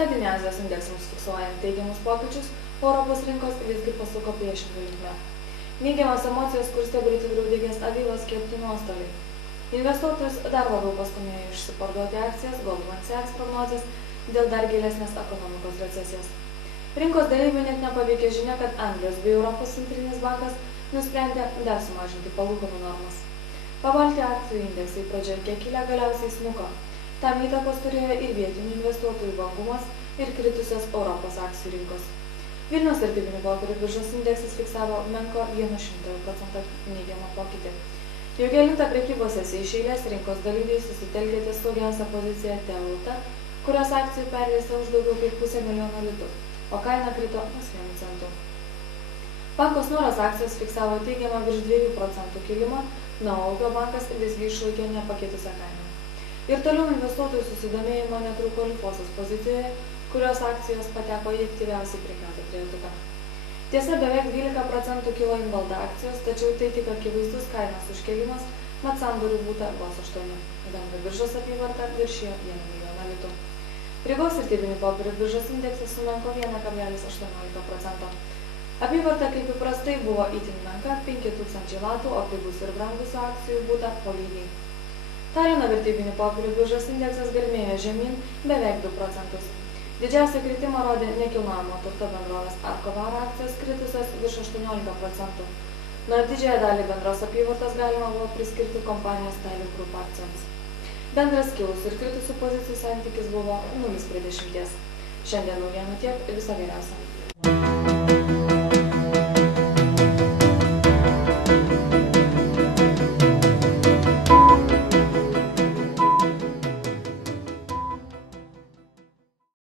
Ketvirtadienį Azijos indeksams fiksuojant teigiamus pokyčius, Europos rinkos visgi pasuko priešingą linkme. Neigiamas emocijos kurstė Britų draudikės Aviva skelbti nuostoliai. Investuotojus dar labiau pastūmėjo išsiparduoti akcijas Goldman Sachs prognozės dėl dar gilesnės ekonomikos recesijos. Rinkos dalyvių net nepaveikė žinia, kad Anglijos bei Europos centrinis bankas nusprendė dar sumažinti palūkanų normas. Pabaltijos akcijų indeksai pradžioje kiek kilę galiausiai smuko. Tam įtakos turėjo ir vietinių investuotojų vangumas ir kritusios Europos akcijų rinkos. Vilniaus vertybinių popierių biržos indeksas fiksavo menko 0,01% neigiamą pokytį. Jau kelintą prekybos sesiją iš eilės rinkos dalyviai susitelkė ties saugiausią poziciją TLT, kurios akcijų perleista už daugiau kaip 500 000 litų, o kaina krito vos 1 centu. Banko Snoras akcijos fiksavo teigiamą virš 2% kilimą, na, o Ūkio bankas visgi išlaikė nepakitusią kainą. Ir toliau investuotojų susidomėjimo netrūko Lifosos pozicijoje, kurios akcijos pateko į aktyviausiai prekiautą trejetuką. Tiesa, beveik 12% kilo Invalda akcijos, tačiau tai tik akivaizdus kainos užkėlimas, mat sandorių būta vos 8. Bendra biržos apyvarta viršijo 1 milijoną litų. Rygos vertybinių popierių biržos indeksas sumenko 1,18%. Apyvarta kaip įprastai buvo itin menka 5000 latų, o pigus ir brangusių akcijų būta po lygiai. Talino vertybinių popierių biržos indeksas garmėjo žemyn beveik 2%. Didžiausią kritimą rodė nekilnojamo turto bendrovės Arkovar akcijos kritusios virš 18%, nors didžiąją dalį bendros apyvartos galima buvo priskirti kompanijos Tailing Group akcijoms. Bendras kilusių ir kritusių pozicijų santykis buvo 0:10. Šiandien naujienų tiek, viso geriausio.